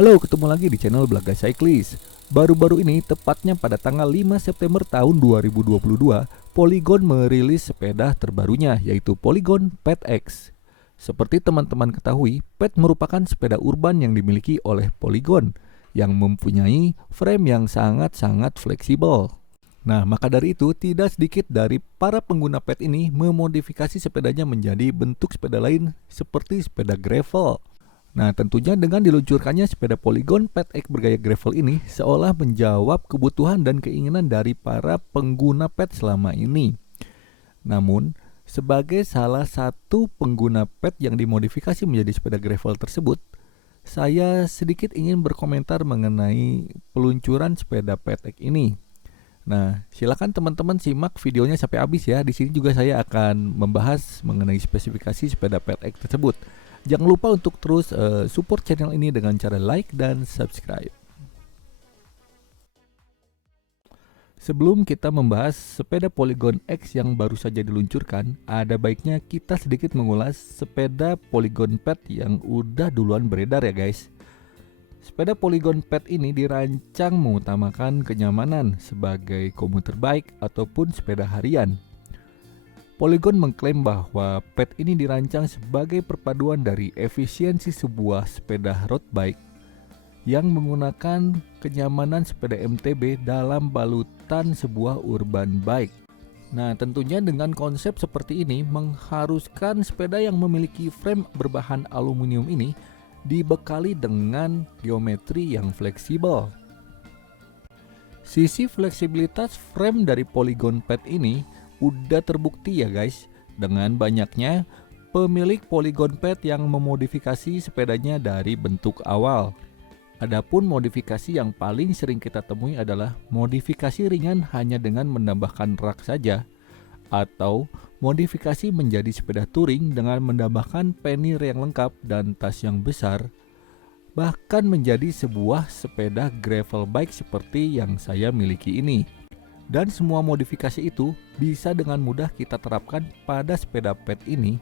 Halo, ketemu lagi di channel Belaga Cyclist. Baru-baru ini, tepatnya pada tanggal 5 September tahun 2022, Polygon merilis sepeda terbarunya, yaitu Polygon Pet X. Seperti teman-teman ketahui, Pet merupakan sepeda urban yang dimiliki oleh Polygon, yang mempunyai frame yang sangat-sangat fleksibel. Nah, maka dari itu, tidak sedikit dari para pengguna Pet ini memodifikasi sepedanya menjadi bentuk sepeda lain seperti sepeda gravel. Nah, tentunya dengan diluncurkannya sepeda Polygon Pet X bergaya gravel ini seolah menjawab kebutuhan dan keinginan dari para pengguna pet selama ini. Namun, sebagai salah satu pengguna pet yang dimodifikasi menjadi sepeda gravel tersebut, saya sedikit ingin berkomentar mengenai peluncuran sepeda Pet X ini. Nah, silakan teman-teman simak videonya sampai habis ya. Di sini juga saya akan membahas mengenai spesifikasi sepeda Pet X tersebut. Jangan lupa untuk terus support channel ini dengan cara like dan subscribe. Sebelum kita membahas sepeda Polygon X yang baru saja diluncurkan, ada baiknya kita sedikit mengulas sepeda Polygon Pet yang udah duluan beredar ya guys. Sepeda Polygon Pet ini dirancang mengutamakan kenyamanan sebagai komuter bike ataupun sepeda harian. Polygon mengklaim bahwa Pet ini dirancang sebagai perpaduan dari efisiensi sebuah sepeda road bike yang menggunakan kenyamanan sepeda MTB dalam balutan sebuah urban bike. Nah, tentunya dengan konsep seperti ini mengharuskan sepeda yang memiliki frame berbahan aluminium ini dibekali dengan geometri yang fleksibel. Sisi fleksibilitas frame dari Polygon Pet ini udah terbukti ya guys, dengan banyaknya pemilik Polygon Pet yang memodifikasi sepedanya dari bentuk awal. Adapun modifikasi yang paling sering kita temui adalah modifikasi ringan hanya dengan menambahkan rak saja, atau modifikasi menjadi sepeda touring dengan menambahkan pannier yang lengkap dan tas yang besar, bahkan menjadi sebuah sepeda gravel bike seperti yang saya miliki ini. Dan semua modifikasi itu bisa dengan mudah kita terapkan pada sepeda Pet ini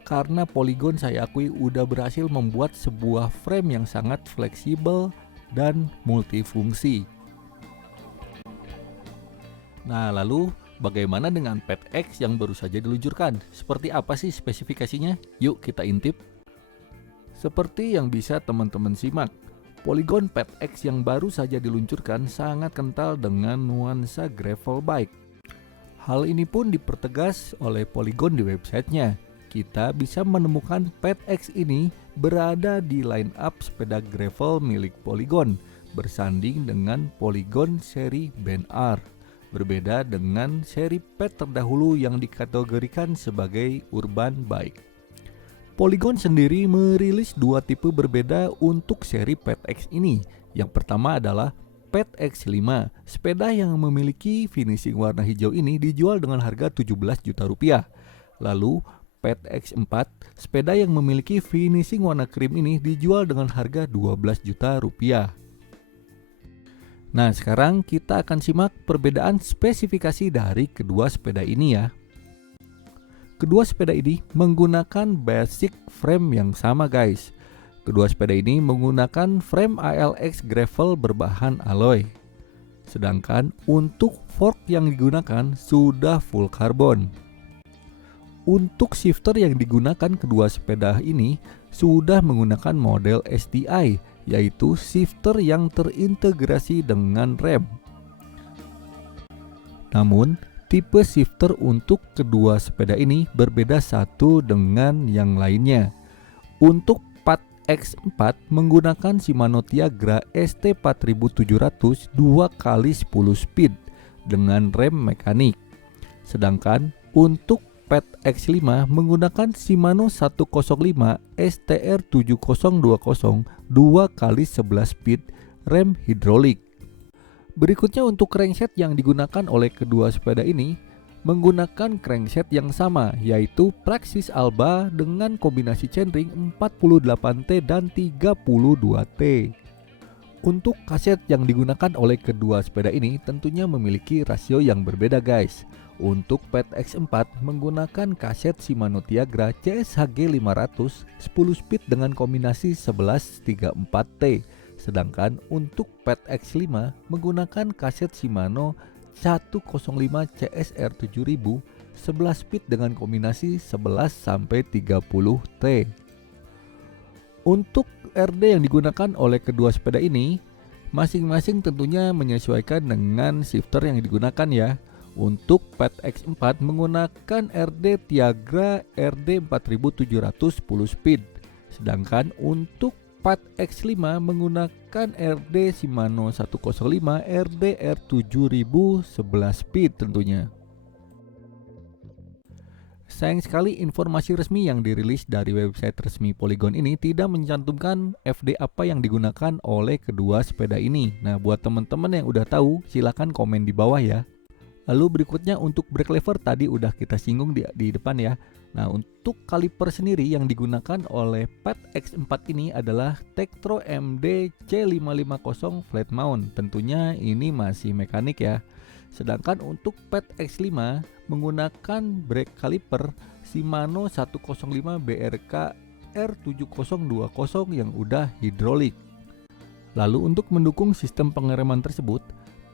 karena Polygon saya akui udah berhasil membuat sebuah frame yang sangat fleksibel dan multifungsi. Nah, lalu bagaimana dengan Pet X yang baru saja diluncurkan? Seperti apa sih spesifikasinya? Yuk kita intip. Seperti yang bisa teman-teman simak, Polygon Pet X yang baru saja diluncurkan sangat kental dengan nuansa gravel bike. Hal ini pun dipertegas oleh Polygon di websitenya. Kita bisa menemukan Pet X ini berada di line up sepeda gravel milik Polygon, bersanding dengan Polygon seri Band R. Berbeda dengan seri Pet terdahulu yang dikategorikan sebagai urban bike. Polygon sendiri merilis dua tipe berbeda untuk seri Pet X ini. Yang pertama adalah Pet X5. Sepeda yang memiliki finishing warna hijau ini dijual dengan harga 17 juta rupiah. Lalu Pet X4, sepeda yang memiliki finishing warna krim ini dijual dengan harga 12 juta rupiah. Nah, sekarang kita akan simak perbedaan spesifikasi dari kedua sepeda ini ya. Kedua sepeda ini menggunakan basic frame yang sama guys. Kedua sepeda ini menggunakan frame ALX gravel berbahan alloy. Sedangkan untuk fork yang digunakan sudah full karbon. Untuk shifter yang digunakan kedua sepeda ini sudah menggunakan model STI, yaitu shifter yang terintegrasi dengan rem. Namun, tipe shifter untuk kedua sepeda ini berbeda satu dengan yang lainnya. Untuk Pet X4 menggunakan Shimano Tiagra ST4700 2x10 speed dengan rem mekanik. Sedangkan untuk Pet X5 menggunakan Shimano 105 STR7020 2x11 speed rem hidrolik. Berikutnya untuk crankset yang digunakan oleh kedua sepeda ini menggunakan crankset yang sama, yaitu Praxis Alba dengan kombinasi chainring 48T dan 32T. Untuk kaset yang digunakan oleh kedua sepeda ini tentunya memiliki rasio yang berbeda guys. Untuk Pet X4 menggunakan kaset Shimano Tiagra CSHG 500 10 speed dengan kombinasi 1134T. Sedangkan untuk PET X5 menggunakan kaset Shimano 105 CSR 7000 11 speed dengan kombinasi 11-30T. Untuk RD yang digunakan oleh kedua sepeda ini masing-masing tentunya menyesuaikan dengan shifter yang digunakan ya. Untuk PET X4 menggunakan RD Tiagra RD 4700 10 speed. Sedangkan untuk PET X5 menggunakan RD Shimano 105 RD R7000 11 speed tentunya. Sayang sekali informasi resmi yang dirilis dari website resmi Polygon ini tidak mencantumkan FD apa yang digunakan oleh kedua sepeda ini. Nah, buat teman-teman yang udah tahu, silakan komen di bawah ya. Lalu berikutnya untuk brake lever tadi udah kita singgung di depan ya. Nah, untuk kaliper sendiri yang digunakan oleh PET X4 ini adalah Tektro MD C550 flat mount. Tentunya ini masih mekanik ya. Sedangkan untuk PET X5 menggunakan brake kaliper Shimano 105 BRK R7020 yang udah hidrolik. Lalu untuk mendukung sistem pengereman tersebut,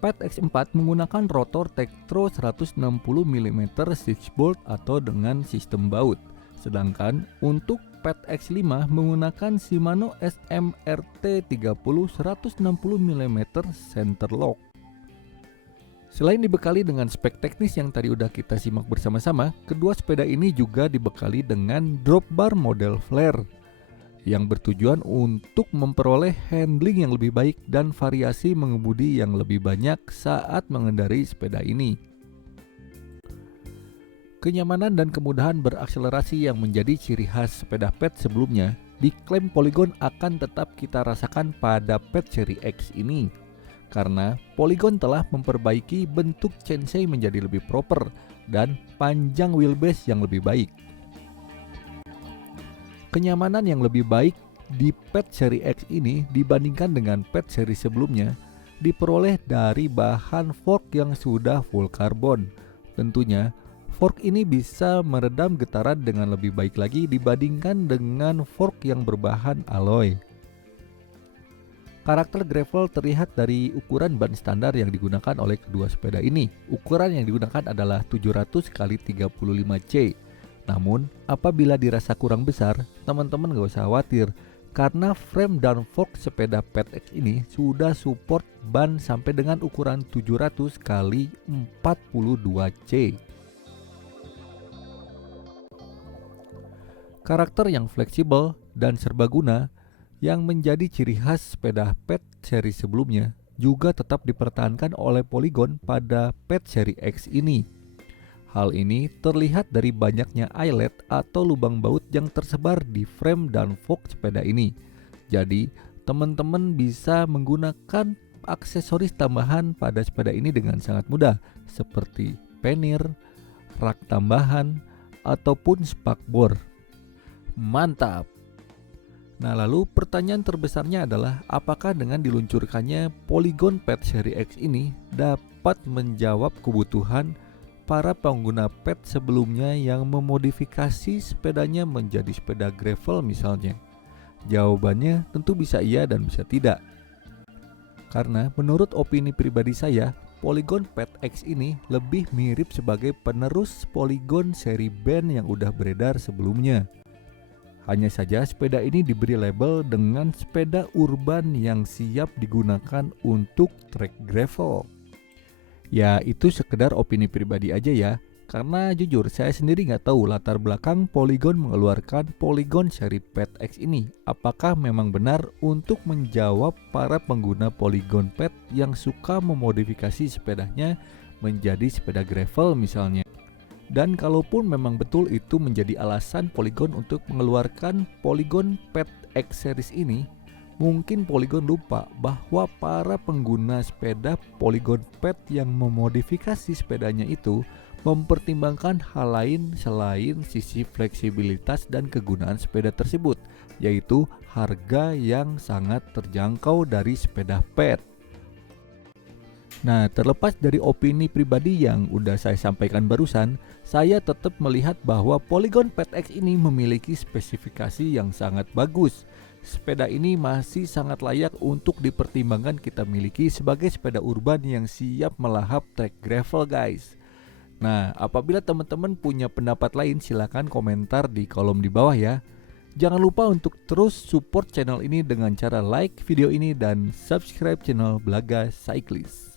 PET X4 menggunakan rotor Tektro 160 mm 6 bolt atau dengan sistem baut. Sedangkan untuk PET X5 menggunakan Shimano SMRT 30 160 mm center lock. Selain dibekali dengan spek teknis yang tadi udah kita simak bersama-sama, kedua sepeda ini juga dibekali dengan drop bar model flare yang bertujuan untuk memperoleh handling yang lebih baik dan variasi mengemudi yang lebih banyak saat mengendarai sepeda ini. Kenyamanan dan kemudahan berakselerasi yang menjadi ciri khas sepeda PET sebelumnya diklaim Polygon akan tetap kita rasakan pada PET seri X ini. Karena Polygon telah memperbaiki bentuk chassis menjadi lebih proper dan panjang wheelbase yang lebih baik. Kenyamanan yang lebih baik di PET seri X ini dibandingkan dengan PET seri sebelumnya diperoleh dari bahan fork yang sudah full karbon. Tentunya fork ini bisa meredam getaran dengan lebih baik lagi dibandingkan dengan fork yang berbahan alloy. Karakter gravel terlihat dari ukuran ban standar yang digunakan oleh kedua sepeda ini. Ukuran yang digunakan adalah 700 x 35C. Namun, apabila dirasa kurang besar, teman-teman gak usah khawatir karena frame dan fork sepeda PET X ini sudah support ban sampai dengan ukuran 700 x 42C. Karakter yang fleksibel dan serbaguna yang menjadi ciri khas sepeda PET seri sebelumnya juga tetap dipertahankan oleh Polygon pada PET seri X ini. Hal ini terlihat dari banyaknya eyelet atau lubang baut yang tersebar di frame dan fork sepeda ini. Jadi, teman-teman bisa menggunakan aksesoris tambahan pada sepeda ini dengan sangat mudah, seperti penir, rak tambahan, ataupun spakbor. Mantap! Nah, lalu pertanyaan terbesarnya adalah apakah dengan diluncurkannya Polygon PET seri X ini dapat menjawab kebutuhan para pengguna PET sebelumnya yang memodifikasi sepedanya menjadi sepeda gravel misalnya? Jawabannya tentu bisa iya dan bisa tidak. Karena menurut opini pribadi saya, Polygon PET X ini lebih mirip sebagai penerus Polygon seri band yang udah beredar sebelumnya. Hanya saja sepeda ini diberi label dengan sepeda urban yang siap digunakan untuk trek gravel. Ya, itu sekedar opini pribadi aja ya. Karena jujur saya sendiri nggak tahu latar belakang Polygon mengeluarkan Polygon seri PET X ini. Apakah memang benar untuk menjawab para pengguna Polygon PET yang suka memodifikasi sepedanya menjadi sepeda gravel misalnya. Dan kalaupun memang betul itu menjadi alasan Polygon untuk mengeluarkan Polygon PET X series ini, mungkin Polygon lupa bahwa para pengguna sepeda Polygon PET yang memodifikasi sepedanya itu mempertimbangkan hal lain selain sisi fleksibilitas dan kegunaan sepeda tersebut, yaitu harga yang sangat terjangkau dari sepeda PET. Nah, terlepas dari opini pribadi yang udah saya sampaikan barusan, saya tetap melihat bahwa Polygon PET X ini memiliki spesifikasi yang sangat bagus, sepeda ini masih sangat layak untuk dipertimbangkan kita miliki sebagai sepeda urban yang siap melahap trek gravel guys. Nah, apabila teman-teman punya pendapat lain silahkan komentar di kolom di bawah ya. Jangan lupa untuk terus support channel ini dengan cara like video ini dan subscribe channel Belaga Cyclist.